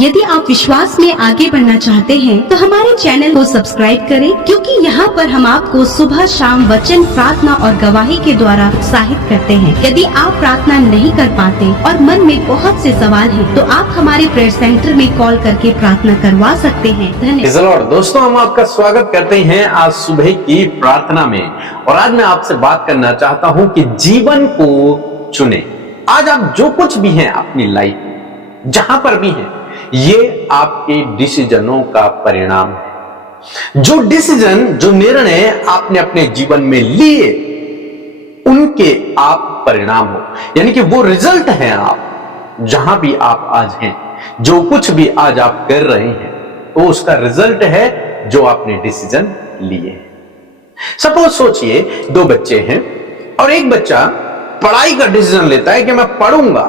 यदि आप विश्वास में आगे बढ़ना चाहते हैं तो हमारे चैनल को सब्सक्राइब करें, क्योंकि यहाँ पर हम आपको सुबह शाम वचन, प्रार्थना और गवाही के द्वारा उत्साहित करते हैं। यदि आप प्रार्थना नहीं कर पाते और मन में बहुत से सवाल हैं, तो आप हमारे प्रेयर सेंटर में कॉल करके प्रार्थना करवा सकते हैं। धन्यवाद। दोस्तों, हम आपका स्वागत करते हैं आज सुबह की प्रार्थना में। और आज मैं आपसे बात करना चाहता हूँ कि जीवन को चुने। आज आप जो कुछ भी हैं अपनी लाइफ जहां पर भी हैं, ये आपके डिसीजनों का परिणाम है। जो डिसीजन, जो निर्णय आपने अपने जीवन में लिए, उनके आप परिणाम हो, यानी कि वो रिजल्ट है। आप जहां भी आप आज हैं, जो कुछ भी आज आप कर रहे हैं, वो उसका रिजल्ट है जो आपने डिसीजन लिए। सपोज सोचिए, दो बच्चे हैं और एक बच्चा पढ़ाई का डिसीजन लेता है कि मैं पढ़ूंगा,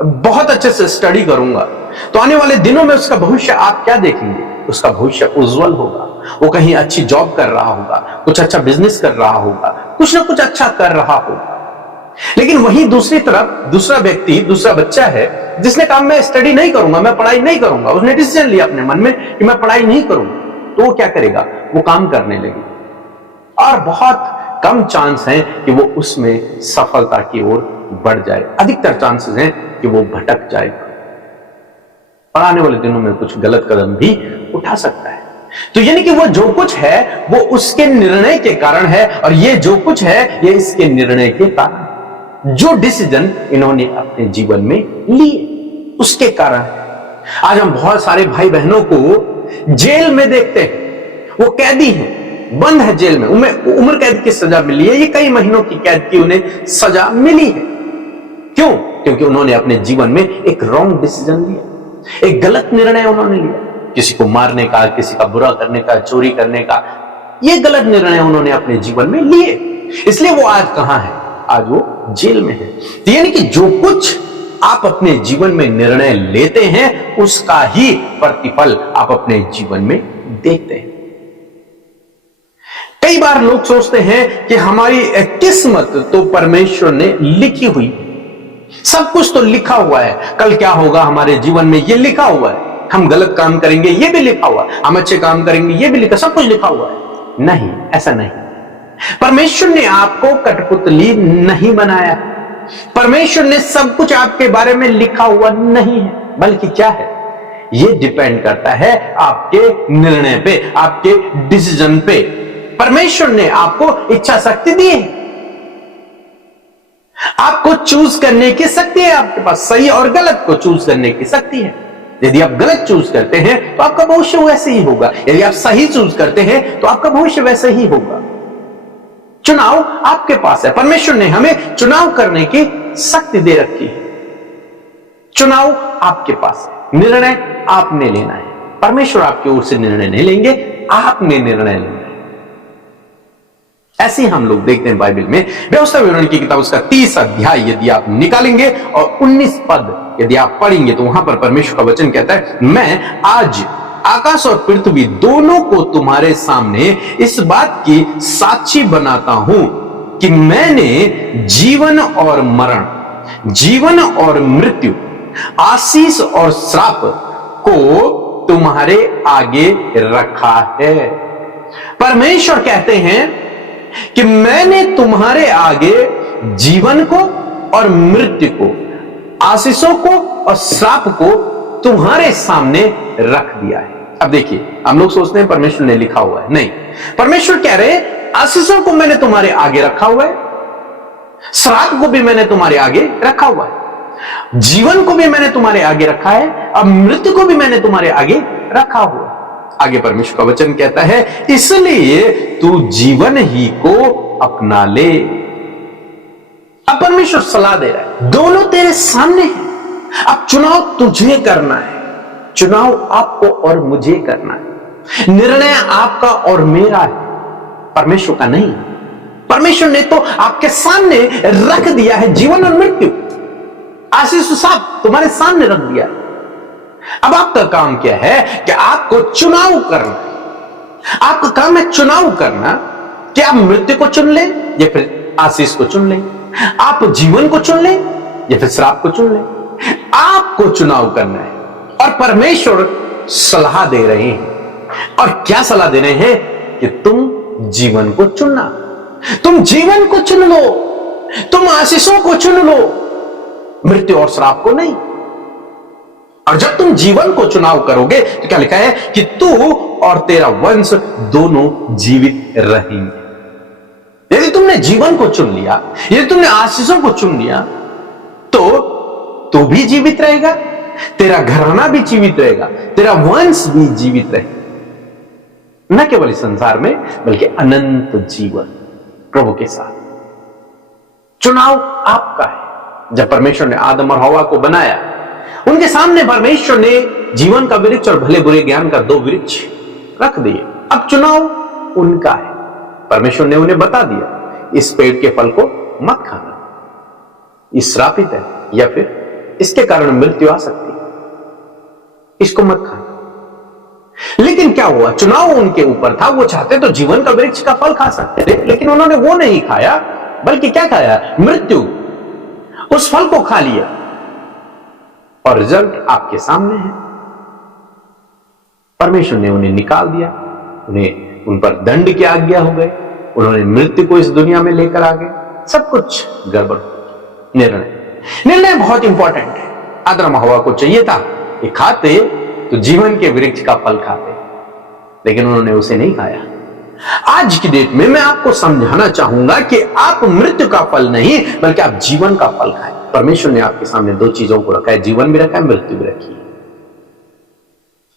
बहुत अच्छे से स्टडी करूंगा, तो आने वाले दिनों में उसका भविष्य आप क्या देखेंगे? उसका भविष्य उज्जवल होगा। वो कहीं अच्छी जॉब कर रहा होगा, कुछ अच्छा बिजनेस कर रहा होगा, कुछ ना कुछ अच्छा कर रहा होगा। लेकिन वहीं दूसरी तरफ दूसरा व्यक्ति, दूसरा बच्चा है जिसने कहा मैं स्टडी नहीं करूंगा, मैं पढ़ाई नहीं करूंगा। उसने डिसीजन लिया अपने मन में कि मैं पढ़ाई नहीं करूंगा। तो वो क्या करेगा? वो काम करने लगे और बहुत कम चांस है कि वो उसमें सफलता की ओर बढ़ जाए। अधिकतर चांसेस हैं कि वो भटक जाए और आने वाले दिनों में कुछ गलत कदम भी उठा सकता है। तो यानी कि वो जो कुछ है वो उसके निर्णय के कारण है, और ये जो कुछ है ये इसके निर्णय के कारण, जो डिसीजन इन्होंने अपने जीवन में लिए उसके कारण। आज हम बहुत सारे भाई बहनों को जेल में देखते हैं। वो कैदी हैं, बंद है जेल में, उम्र कैद की सजा मिली है, ये कई महीनों की कैद की उन्हें सजा मिली है। क्यों? क्योंकि उन्होंने अपने जीवन में एक रॉन्ग डिसीजन लिया, एक गलत निर्णय उन्होंने लिया। किसी को मारने का, किसी का बुरा करने का, चोरी करने का, ये गलत निर्णय उन्होंने अपने जीवन में लिए। इसलिए वो आज कहां है? आज वो जेल में है। तो यानी कि जो कुछ आप अपने जीवन में निर्णय लेते हैं, उसका ही प्रतिफल आप अपने जीवन में देखते हैं। कई बार लोग सोचते हैं कि हमारी किस्मत तो परमेश्वर ने लिखी हुई है, सब कुछ तो लिखा हुआ है, कल क्या होगा हमारे जीवन में ये लिखा हुआ है, हम गलत काम करेंगे ये भी लिखा हुआ है, हम अच्छे काम करेंगे ये भी लिखा, सब कुछ लिखा हुआ है। नहीं, ऐसा नहीं। परमेश्वर ने आपको कठपुतली नहीं बनाया। परमेश्वर ने सब कुछ आपके बारे में लिखा हुआ नहीं है, बल्कि क्या है, ये डिपेंड करता है आपके निर्णय पे, आपके डिसीजन पे। परमेश्वर ने आपको इच्छा शक्ति दी है, आपको चूज करने की शक्ति है, आपके पास सही और गलत को चूज करने की शक्ति है। यदि आप गलत चूज करते हैं तो आपका भविष्य वैसे ही होगा, यदि आप सही चूज करते हैं तो आपका भविष्य वैसे ही होगा। चुनाव आपके पास है। परमेश्वर ने हमें चुनाव करने की शक्ति दे रखी है। चुनाव आपके पास है, निर्णय आपने लेना है। परमेश्वर आपकी ओर से निर्णय नहीं लेंगे, आपने निर्णय लेना है। ऐसे हम लोग देखते हैं बाइबल में, व्यवस्था विवरण की किताब उसका 30 अध्याय यदि आप निकालेंगे और 19 पद यदि आप पढ़ेंगे, तो वहां पर परमेश्वर का वचन कहता है, मैं आज आकाश और पृथ्वी दोनों को तुम्हारे सामने इस बात की साक्षी बनाता हूं कि मैंने जीवन और मरण, जीवन और मृत्यु, आशीष और श्राप को तुम्हारे आगे रखा है। परमेश्वर कहते हैं कि मैंने तुम्हारे आगे जीवन को और मृत्यु को, आशीषों को और श्राप को तुम्हारे सामने रख दिया है। अब देखिए, हम लोग सोचते हैं परमेश्वर ने लिखा हुआ है, नहीं। परमेश्वर कह रहे हैं आशीषों को मैंने तुम्हारे आगे रखा हुआ है, श्राप को भी मैंने तुम्हारे आगे रखा हुआ है, जीवन को भी मैंने तुम्हारे आगे रखा है, अब मृत्यु को भी मैंने तुम्हारे आगे रखा हुआ है। आगे परमेश्वर का वचन कहता है, इसलिए तू जीवन ही को अपना ले। अब परमेश्वर सलाह दे रहा है, दोनों तेरे सामने हैं, अब चुनाव तुझे करना है। चुनाव आपको और मुझे करना है। निर्णय आपका और मेरा है, परमेश्वर का नहीं। परमेश्वर ने तो आपके सामने रख दिया है जीवन और मृत्यु, आशीष श्राप तुम्हारे सामने रख दिया है। अब आपका काम क्या है कि आपको चुनाव करना है। आपका काम है चुनाव करना कि आप मृत्यु को चुन लें या फिर आशीष को चुन लें, आप जीवन को चुन लें या फिर श्राप को चुन लें। आपको चुनाव करना है। और परमेश्वर सलाह दे रहे हैं। और क्या सलाह दे रहे हैं? कि तुम जीवन को चुनना, तुम जीवन को चुन लो, तुम आशीषों को चुन लो, मृत्यु और श्राप को नहीं। और जब तुम जीवन को चुनाव करोगे तो क्या लिखा है? कि तू और तेरा वंश दोनों जीवित रहेंगे। यदि तुमने जीवन को चुन लिया, यदि तुमने आशीषों को चुन लिया, तो तू भी जीवित रहेगा, तेरा घराना भी जीवित रहेगा, तेरा वंश भी जीवित रहेगा। न केवल इस संसार में बल्कि अनंत जीवन प्रभु के साथ। चुनाव आपका है। जब परमेश्वर ने आदम और हवा को बनाया, उनके सामने परमेश्वर ने जीवन का वृक्ष और भले बुरे ज्ञान का 2 वृक्ष रख दिए। अब चुनाव उनका है। परमेश्वर ने उन्हें बता दिया, इस पेड़ के फल को मत खाना, ये श्रापित है, या फिर इसके कारण मृत्यु आ सकती है, इसको मत खाना। लेकिन क्या हुआ? चुनाव उनके ऊपर था। वो चाहते तो जीवन का वृक्ष का फल खा सकते थे, लेकिन उन्होंने वो नहीं खाया, बल्कि क्या खाया? मृत्यु, उस फल को खा लिया। और रिजल्ट आपके सामने है। परमेश्वर ने उन्हें निकाल दिया, उन्हें उन पर दंड की आज्ञा हो गई, उन्होंने मृत्यु को इस दुनिया में लेकर आ गए। सब कुछ गड़बड़। निर्णय बहुत इंपॉर्टेंट है। आदम हवा को चाहिए था कि खाते तो जीवन के वृक्ष का फल खाते, लेकिन उन्होंने उसे नहीं खाया। आज की डेट में मैं आपको समझाना चाहूंगा कि आप मृत्यु का फल नहीं बल्कि आप जीवन का फल खाएं। परमेश्वर ने आपके सामने 2 चीजों को रखा है, जीवन भी रखा है, मृत्यु भी रखी है,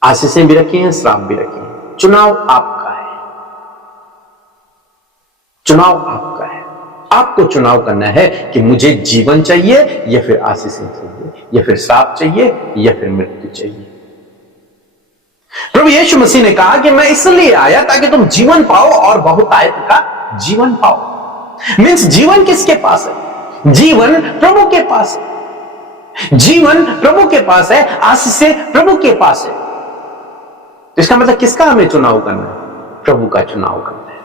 आशीषें भी रखी हैं, श्राप भी रखी हैं। चुनाव आपका है। चुनाव आपका है। आपको चुनाव करना है कि मुझे जीवन चाहिए या फिर आशीषें चाहिए, या फिर श्राप चाहिए या फिर मृत्यु चाहिए। प्रभु यीशु मसीह ने कहा कि मैं इसलिए आया ताकि तुम जीवन पाओ और बहुतायत का जीवन पाओ। मीन्स जीवन किसके पास है? जीवन प्रभु के पास है। जीवन प्रभु के पास है, आशीषें प्रभु के पास है। तो इसका मतलब किसका हमें चुनाव करना है? प्रभु का चुनाव करना है।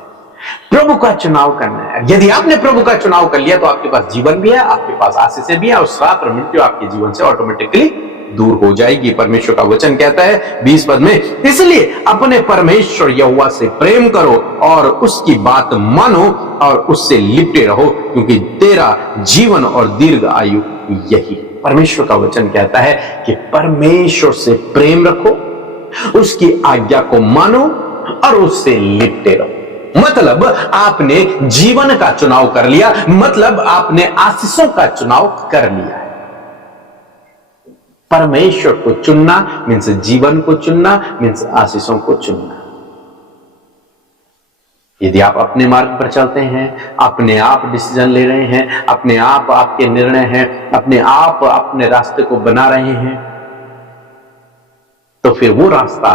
प्रभु का चुनाव करना है। यदि आपने प्रभु का चुनाव कर लिया तो आपके पास जीवन भी है, आपके पास आशीषें भी है, और श्राप और मृत्यु आपके जीवन से ऑटोमेटिकली दूर हो जाएगी। परमेश्वर का वचन कहता है 20 पद में, इसलिए अपने परमेश्वर यहोवा से प्रेम करो और उसकी बात मानो और उससे लिपटे रहो, क्योंकि तेरा जीवन और दीर्घ आयु यही। परमेश्वर का वचन कहता है कि परमेश्वर से प्रेम रखो, उसकी आज्ञा को मानो और उससे लिपटे रहो। मतलब आपने जीवन का चुनाव कर लिया, मतलब आपने आशीषों का चुनाव कर लिया है। परमेश्वर को चुनना मीन्स जीवन को चुनना, मीन्स आशीषों को चुनना। यदि आप अपने मार्ग पर चलते हैं, अपने आप डिसीजन ले रहे हैं, अपने आप आपके निर्णय हैं, अपने आप अपने रास्ते को बना रहे हैं, तो फिर वो रास्ता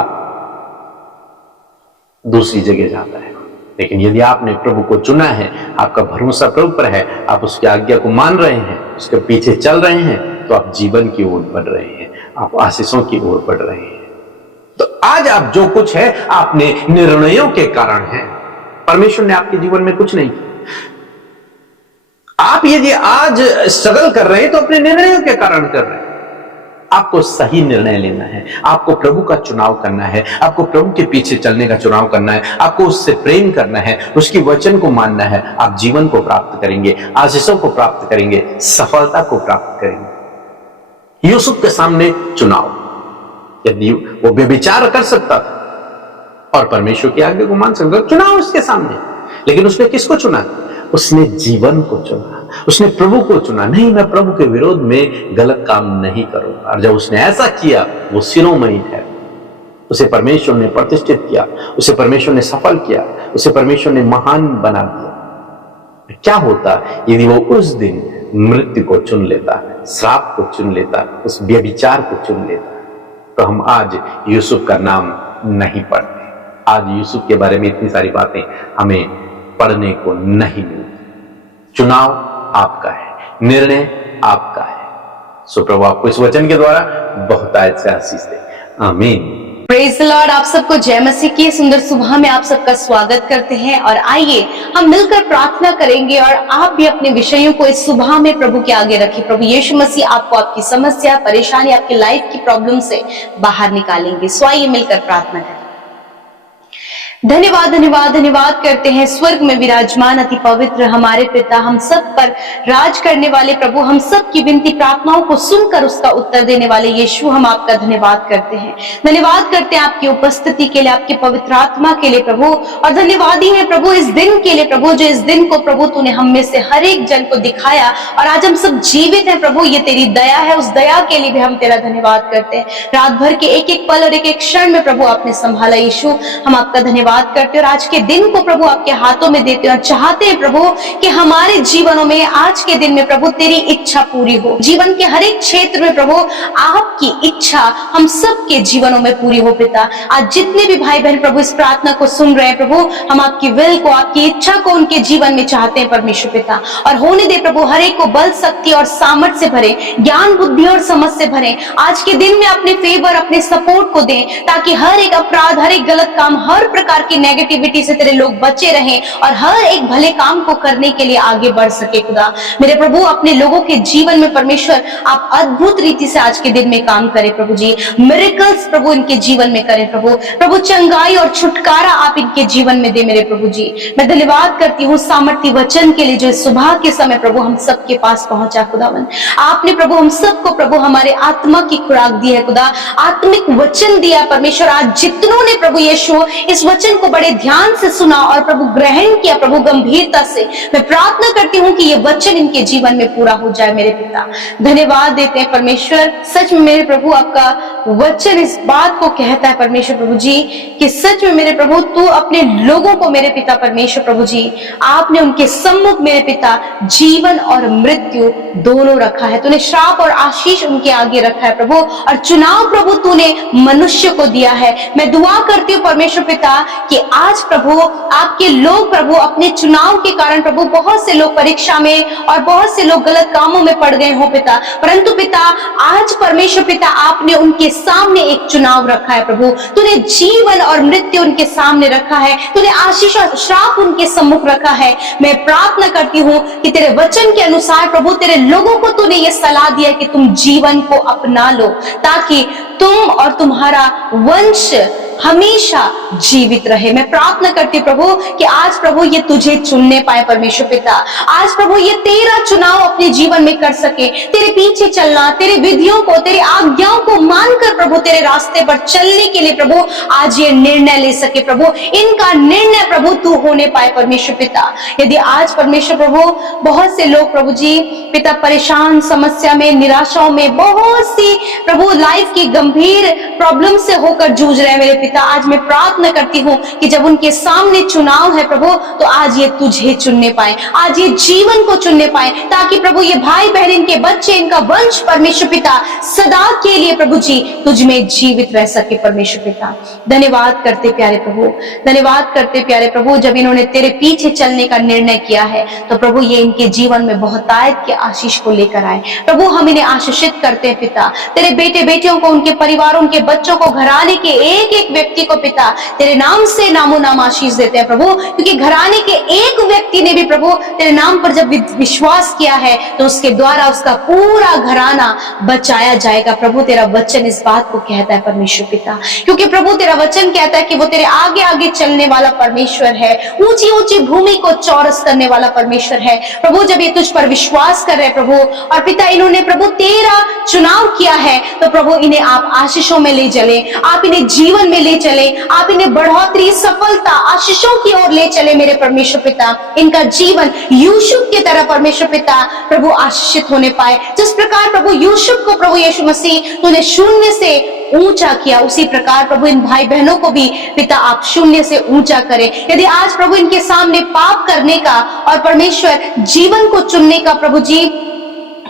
दूसरी जगह जाता है। लेकिन यदि आपने प्रभु को चुना है, आपका भरोसा प्रभु पर है, आप उसकी आज्ञा को मान रहे हैं, उसके पीछे चल रहे हैं, तो आप जीवन की ओर बढ़ रहे हैं, आप आशीषों की ओर बढ़ रहे हैं। तो आज आप जो कुछ है आपने निर्णयों के कारण है। परमेश्वर ने आपके जीवन में कुछ नहीं किया। आप यदि आज स्ट्रगल कर रहे हैं तो अपने निर्णयों के कारण कर रहे हैं। आपको सही निर्णय लेना है, आपको प्रभु का चुनाव करना है, आपको प्रभु के पीछे चलने का चुनाव करना है, आपको उससे प्रेम करना है, उसकी वचन को मानना है। आप जीवन को प्राप्त करेंगे, आशीषों को प्राप्त करेंगे, सफलता को प्राप्त करेंगे। यूसुफ के सामने चुनाव, यदि वो व्यभिचार कर सकता था और परमेश्वर की आज्ञा को मान सकता था, चुनाव उसके सामने, लेकिन उसने किसको चुना? उसने जीवन को चुना, उसने प्रभु को चुना। नहीं, मैं प्रभु के विरोध में गलत काम नहीं करूंगा। और जब उसने ऐसा किया, वो शिरोमणि ठहरा। उसे परमेश्वर ने प्रतिष्ठित किया, उसे परमेश्वर ने सफल किया, उसे परमेश्वर ने महान बना दिया। क्या होता यदि वो उस दिन मृत्यु को चुन लेता, श्राप को चुन लेता, उस व्यभिचार को चुन लेता, तो हम आज यूसुफ का नाम नहीं पढ़ते। आज यूसुफ के बारे में इतनी सारी बातें हमें पढ़ने को नहीं मिलती। चुनाव आपका है, निर्णय आपका है। सो प्रभु आपको इस वचन के द्वारा बहुतायत से आशीष दे। आमीन। Praise the Lord. आप सबको जय मसीह की सुंदर सुबह में आप सबका स्वागत करते हैं और आइए हम मिलकर प्रार्थना करेंगे और आप भी अपने विषयों को इस सुबह में प्रभु के आगे रखिए। प्रभु यीशु मसीह आपको आपकी समस्या, परेशानी, आपकी लाइफ की प्रॉब्लम से बाहर निकालेंगे। सो आइए मिलकर प्रार्थना करें। धन्यवाद धन्यवाद धन्यवाद करते हैं स्वर्ग में विराजमान अति पवित्र हमारे पिता, हम सब पर राज करने वाले प्रभु, हम सब की विनती प्रार्थनाओं को सुनकर उसका उत्तर देने वाले यीशु, हम आपका धन्यवाद करते हैं। धन्यवाद करते हैं आपकी उपस्थिति के लिए, आपके पवित्र आत्मा के लिए प्रभु, और धन्यवाद ही है प्रभु इस दिन के लिए प्रभु, जो इस दिन को प्रभु तूने हम में से हर एक जन को दिखाया और आज हम सब जीवित हैं प्रभु। ये तेरी दया है, उस दया के लिए भी हम तेरा धन्यवाद करते हैं। रात भर के एक एक पल और एक एक क्षण में प्रभु आपने संभाला यीशु, हम आपका धन्यवाद करते हैं और आज के दिन को प्रभु आपके हाथों में देते हैं और चाहते हैं प्रभु कि हमारे जीवनों में आज के दिन में प्रभु तेरी इच्छा पूरी हो। जीवन के हर एक क्षेत्र में प्रभु आपकी इच्छा हम सब के जीवनों में पूरी हो पिता। आज जितने भी भाई बहन प्रभु इस प्रार्थना को सुन रहे हैं प्रभु, हम आपकी विल को, आपकी इच्छा को उनके जीवन में चाहते हैं परमेश्वर पिता, और होने दे प्रभु हर एक को बल, शक्ति और सामर्थ से भरे, ज्ञान, बुद्धि और समझ से भरे। आज के दिन में अपने फेवर, अपने सपोर्ट को दें ताकि हर एक अपराध, हर एक गलत काम, हर प्रकार की नेगेटिविटी से तेरे लोग बचे रहें और हर एक भले काम को करने के लिए आगे बढ़ सके। खुदा मेरे प्रभु अपने लोगों के जीवन में परमेश्वर आप अद्भुत रीति से आज के दिन में काम करें प्रभु जी। मिरेकल्स प्रभु इनके जीवन में करें प्रभु। प्रभु चंगाई और छुटकारा आप इनके जीवन में दे मेरे प्रभु जी। मैं धन्यवाद करती हूँ सामर्थ्य वचन के लिए जो सुबह के समय प्रभु हम सबके पास पहुंचा। खुदावन आपने प्रभु हम सबको प्रभु हमारे आत्मा की खुराक दी है खुदा, आत्मिक वचन दिया परमेश्वर। आज जितनों ने प्रभु यीशु इस वचन को बड़े ध्यान से सुना और प्रभु ग्रहण किया प्रभु गंभीरता से, मैं प्रार्थना करती हूँ कि ये वचन इनके जीवन में पूरा हो जाए मेरे पिता। धन्यवाद देते हैं परमेश्वर। सच में मेरे प्रभु आपका वचन इस बात को कहता है परमेश्वर प्रभु जी कि सच में मेरे प्रभु तू अपने लोगों को मेरे पिता परमेश्वर प्रभु जी, आपने उनके सम्मुख मेरे पिता जीवन और मृत्यु दोनों रखा है। तूने श्राप और आशीष उनके आगे रखा है प्रभु, और चुनाव प्रभु तूने मनुष्य को दिया है। मैं दुआ करती हूँ परमेश्वर पिता कि आज प्रभु आपके लोग प्रभु अपने चुनाव के कारण प्रभु, बहुत से लोग परीक्षा में और बहुत से लोग गलत कामों में पड़ गए हो पिता, परंतु पिता आज परमेश्वर पिता आपने उनके सामने एक चुनाव रखा है प्रभु। तूने जीवन और मृत्यु उनके सामने रखा है, तूने आशीष और श्राप उनके सम्मुख रखा है। मैं प्रार्थना करती हूँ कि तेरे वचन के अनुसार प्रभु तेरे लोगों को तूने ये सलाह दिया कि तुम जीवन को अपना लो ताकि तुम और तुम्हारा वंश हमेशा जीवित रहे। मैं प्रार्थना करती हूँ प्रभु कि आज प्रभु ये तुझे चुनने पाए परमेश्वर पिता। आज प्रभु ये तेरा चुनाव अपने जीवन में कर सके, तेरे पीछे चलना, तेरे विधियों को, तेरे आज्ञाओं को मानकर प्रभु तेरे रास्ते पर चलने के लिए प्रभु आज ये निर्णय ले सके प्रभु। इनका निर्णय प्रभु तू होने पाए परमेश्वर पिता। यदि आज परमेश्वर प्रभु बहुत से लोग प्रभु जी पिता परेशान, समस्या में, निराशाओं में, बहुत सी प्रभु लाइफ की गंभीर प्रॉब्लम से होकर जूझ रहे हैं मेरे पिता, आज मैं प्रार्थना करती हूँ कि जब उनके सामने चुनाव है प्रभु, तो आज ये तुझे चुनने पाए, आज ये जीवन को चुनने पाए, ताकि प्रभु ये भाई बहन, इनके बच्चे, इनका वंश परमेश्वर पिता सदा के लिए प्रभु जी तुझ में जीवित रह सके परमेश्वर पिता। धन्यवाद करते प्यारे प्रभु, धन्यवाद करते प्यारे प्रभु। जब इन्होंने तेरे पीछे चलने का निर्णय किया है तो प्रभु ये इनके जीवन में बहुतायत के आशीष को लेकर आए प्रभु। हम इन्हें आशीषित करते हैं पिता। तेरे बेटे बेटियों को, उनके परिवार, उनके बच्चों को, घराने के एक एक व्यक्ति को पिता तेरे नाम से नामो नाम आशीष देते हैं प्रभु, क्योंकि घराने के एक व्यक्ति ने भी प्रभु तेरे नाम पर जब विश्वास किया है तो उसके द्वारा उसका पूरा घराना बचाया जाएगा प्रभु। तेरा वचन इस बात को कहता है परमेश्वर पिता, क्योंकि प्रभु तेरा वचन कहता है कि वो तेरे आगे आगे चलने वाला परमेश्वर है, ऊंची ऊंची भूमि को चौरस करने वाला परमेश्वर है प्रभु। जब ये तुझ पर विश्वास कर रहे प्रभु और पिता इन्होंने प्रभु तेरा चुनाव किया है तो प्रभु इन्हें आप आशीषों में ले चले, आप इन्हें जीवन में ले चले, आप इन्हें बढ़ोतरी, सफलता, आशीषों की ओर ले चले मेरे परमेश्वर पिता। इनका जीवन यूसुफ की तरह परमेश्वर पिता प्रभु आशीषित होने पाए। जिस प्रकार प्रभु यूसुफ को प्रभु यीशु मसीह तूने शून्य से ऊंचा किया, उसी प्रकार प्रभु इन भाई बहनों को भी पिता आप शून्य से ऊंचा करें। यदि आज प्रभु इनके सामने पाप करने का और परमेश्वर जीवन को चुनने का प्रभु जी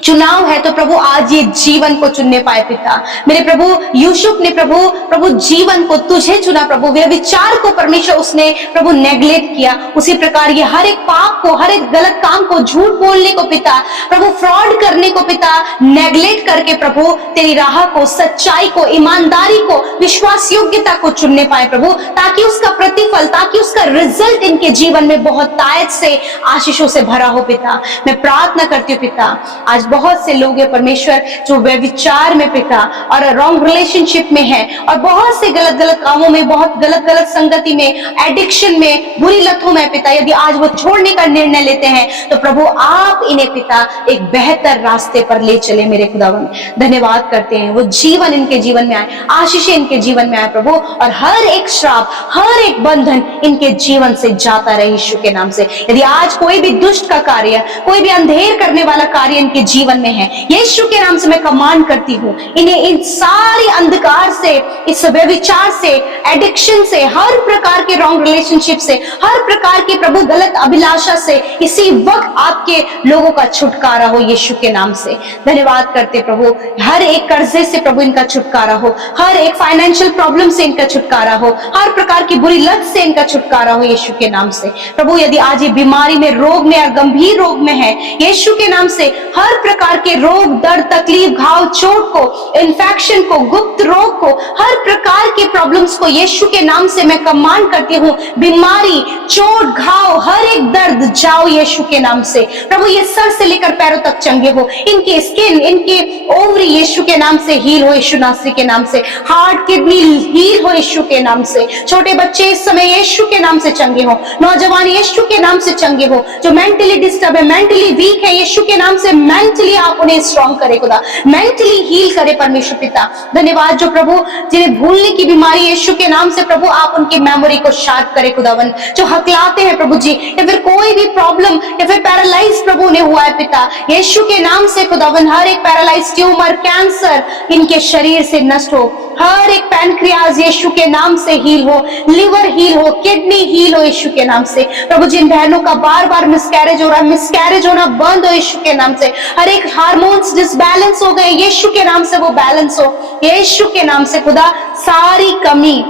चुनाव है, तो प्रभु आज ये जीवन को चुनने पाए पिता। मेरे प्रभु यूसुफ ने प्रभु जीवन को तुझे चुना प्रभु, व्यभिचार को परमेश्वर उसने प्रभु नेग्लेक्ट किया। उसी प्रकार ये हर एक पाप को, हर एक गलत काम को, झूठ बोलने को पिता, प्रभु फ्रॉड करने को पिता नेग्लेक्ट करके प्रभु तेरी राह को, सच्चाई को, ईमानदारी को, विश्वास योग्यता को चुनने पाए प्रभु, ताकि उसका प्रतिफल, ताकि उसका रिजल्ट इनके जीवन में बहुत तायत से, आशीषों से भरा हो पिता। मैं प्रार्थना करती हूँ पिता, आज बहुत से लोग हैं परमेश्वर जो व्यभिचार में पिता और रॉन्ग रिलेशनशिप में है, और बहुत से गलत गलत कामों में, बहुत गलत गलत संगति में, एडिक्शन में, बुरी लतों में पिता, यदि आज वो छोड़ने का निर्णय लेते हैं तो प्रभु आप इन्हें पिता एक बेहतर रास्ते पर ले चले मेरे खुदावन। धन्यवाद करते हैं, वो जीवन इनके जीवन में आए, आशीषें इनके जीवन में आए प्रभु, और हर एक श्राप, हर एक बंधन इनके जीवन से जाता रहे यीशु के नाम से। यदि आज कोई भी दुष्ट का कार्य, कोई भी अंधेर करने वाला कार्य इनके जीवन में है, यीशु के नाम से मैं कमांड करती हूँ, इन्हें इन सारी अंधकार से, इस व्यभिचार से, एडिक्शन से, हर प्रकार के रॉन्ग रिलेशनशिप से, हर प्रकार की प्रभु गलत अभिलाषा से इसी वक्त आपके लोगों का छुटकारा हो यीशु के नाम से। धन्यवाद करते प्रभु, हर एक कर्जे से प्रभु इनका छुटकारा हो, हर एक फाइनेंशियल प्रॉब्लम से इनका छुटकारा हो, हर प्रकार की बुरी लत से इनका छुटकारा हो यीशु के नाम से। प्रभु यदि आज ये बीमारी में, रोग में और गंभीर रोग में है, यीशु के नाम से हर प्रकार के रोग, दर्द, तकलीफ, घाव, चोट को, इन्फेक्शन को, गुप्त रोग को, हर प्रकार के प्रॉब्लम्स को यीशु के नाम से मैं कमांड करती हूँ, बीमारी, चोट, घाव, हर एक दर्द जाओ यीशु के नाम से। प्रभु ये सर से लेकर पैरों तक चंगे हो, इनके स्किन, इनके ओवरी यीशु के नाम से हील हो यीशु नासरी के नाम से, हार्ट, किडनी हील हो यीशु के नाम से, छोटे बच्चे इस समय यीशु के नाम से चंगे हो, नौजवान यीशु के नाम से चंगे हो, जो मेंटली डिस्टर्ब है, मेंटली वीक है, यीशु के नाम से मेंटली आप उन्हें स्ट्रॉन्ग करे खुदा, मेंटली हील करे परमेश्वर पिता। धन्यवाद जो प्रभु जिन्हें भूलने की बीमारी यीशु के नाम से प्रभु आप उनकी मेमोरी को शार्प करे खुदावन, जो हकलाते हैं प्रभु जी, या फिर कोई भी प्रॉब्लम या फिर पैरालाइज प्रभु ने हुआ है पिता, यीशु के नाम से खुदावन हर एक पैरालाइज, ट्यूमर, कैंसर इनके शरीर से नष्ट हो, हर एक पैनक्रियाज यीशु के नाम से हील हो, लिवर हील हो, किडनी हील हो यीशु के नाम से। प्रभु जिन बहनों का बार बार मिसकैरेज हो रहा है, मिसकैरेज होना बंद हो यीशु के नाम से, हर एक हार्मोन्स डिसबैलेंस हो गए यीशु के नाम से वो बैलेंस हो यीशु के नाम से। खुदा सारी कमी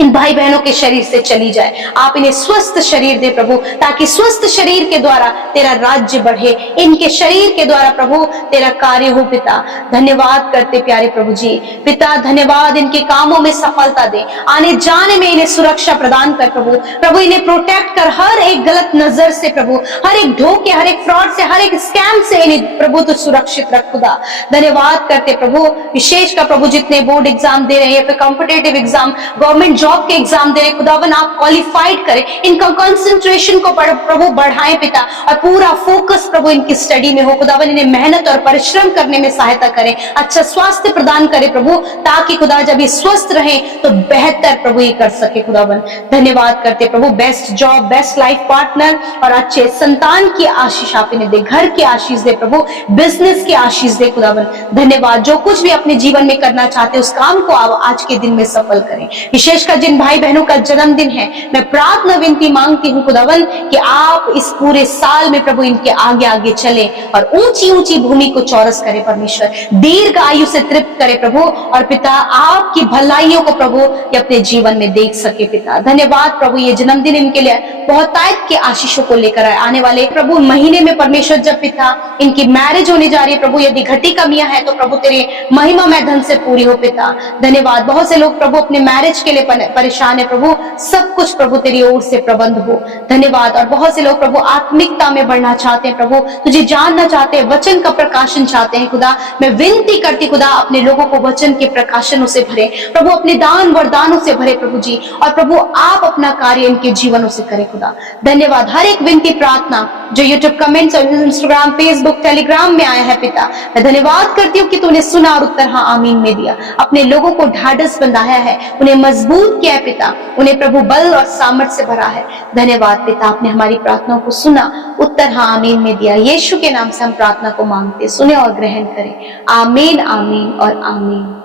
इन भाई बहनों के शरीर से चली जाए, आप इन्हें स्वस्थ शरीर दे प्रभु, ताकि स्वस्थ शरीर के द्वारा तेरा राज्य बढ़े, इनके शरीर के द्वारा प्रभु तेरा कार्य हो पिता। धन्यवाद करते प्यारे प्रभु जी पिता, धन्यवाद, इनके कामों में सफलता दे, आने जाने में इन्हें सुरक्षा प्रदान कर प्रभु, प्रभु इन्हें प्रोटेक्ट कर हर एक गलत नजर से प्रभु, हर एक धोखे, हर एक फ्रॉड से, हर एक स्कैम से इन्हें प्रभु तो सुरक्षित रख खुदा। धन्यवाद करते प्रभु, विशेष का प्रभु जितने बोर्ड एग्जाम दे रहे हैं, फिर कॉम्पिटेटिव एग्जाम, गवर्नमेंट जॉब के एग्जाम दे रहे खुदावन, आप क्वालिफाइड करें, इनका कंसंट्रेशन को प्रभु बढ़ाएं पिता, और पूरा फोकस प्रभु इनकी स्टडी में हो खुदावन, इन्हें मेहनत और परिश्रम करने में सहायता करें, अच्छा स्वास्थ्य प्रदान करें प्रभु, ताकि खुदा जब ये स्वस्थ रहे तो बेहतर प्रभु ये कर सके खुदावन। धन्यवाद करते प्रभु, best job, best life partner और अच्छे संतान की आशीष आप इन्हें दे, घर की आशीष दे प्रभु, बिजनेस की आशीष दे खुदावन। धन्यवाद, जो कुछ भी अपने जीवन में करना चाहते उस काम को आप आज के दिन में सफल करें। विशेषकर जिन भाई बहनों का जन्मदिन है, मैं प्रार्थना विनती मांगती हूँ खुदावन कि आप इस पूरे साल में प्रभु इनके आगे आगे चले और ऊंची ऊंची भूमि को चौरस करे परमेश्वर, दीर्घ आयु से तृप्त करे प्रभु, और पिता आपकी भलाइयों को प्रभु ये अपने जीवन में देख सके पिता। धन्यवाद प्रभु, ये जन्मदिन इनके लिए बहुत तायत के आशीषों को लेकर आए, आने वाले प्रभु महीने में परमेश्वर जब पिता इनकी मैरिज होने जा रही है प्रभु, यदि घटी कमियां हैं तो प्रभु तेरे महिमा में धन से पूरी हो पिता। धन्यवाद, बहुत से लोग प्रभु अपने मैरिज के लिए परेशान है प्रभु, सब कुछ प्रभु तेरी ओर से प्रबंध हो। धन्यवाद, और बहुत से लोग प्रभु आत्मिकता में बढ़ना चाहते हैं प्रभु, तुझे जानना चाहते हैं, वचन का प्रकाशन चाहते हैं खुदा, मैं विनती करती खुदा अपने लोगों को वचन के प्रकाशनों से भरे प्रभु, अपने दान वरदानों से भरे प्रभु जी, और प्रभु आप अपना कार्य इनके जीवनों से करें खुदा। धन्यवाद, हर एक विनती प्रार्थना जो यूट्यूब कमेंट्स और इंस्टाग्राम, फेसबुक, टेलीग्राम में आया है पिता, मैं धन्यवाद करती हूँ कि तूने सुना और उत्तर हाँ आमीन में दिया, अपने लोगों को ढाढ़स बंधाया है, उन्हें मजबूत किया है पिता, उन्हें प्रभु बल और सामर्थ्य से भरा है। धन्यवाद पिता, आपने हमारी प्रार्थनाओं को सुना, उत्तर हाँ आमीन में दिया। यीशु के नाम से हम प्रार्थना को मांगते, सुने और ग्रहण करें। आमीन, आमीन और आमीन।